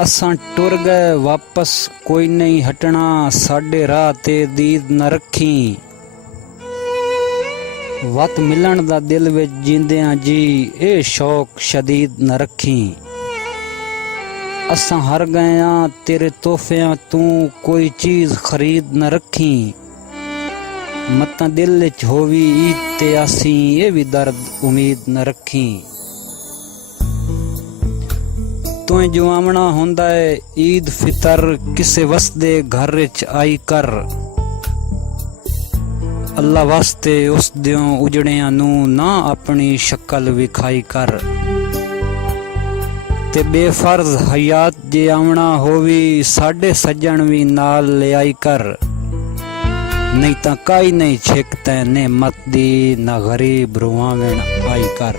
असां टुर गए वापस कोई नहीं हटना, साडे राह ते दीद न रखी। वत मिलन दा दिल विच जींदियां जी, ए शौक शदीद न रखी। असां हर गए तेरे तोहफियां, तू कोई चीज़ खरीद न रखी। मतां दिल च होवी ईद ते आसी, ए भी दर्द उम्मीद न रखी। तूं जो आमना हुंदा है ईद फितर, किसे वसदे घर च आई कर। अल्लाह वास्ते उस दियों उजड़ियां नू ना अपनी शक्ल विखाई कर। ते बेफर्ज हयात जे आमना होवी, साडे सज्जन भी नाल ले आई कर। नहीं तां काई नहीं छिक तैं नेमत दी, ना गरीब रुआवेण आई कर।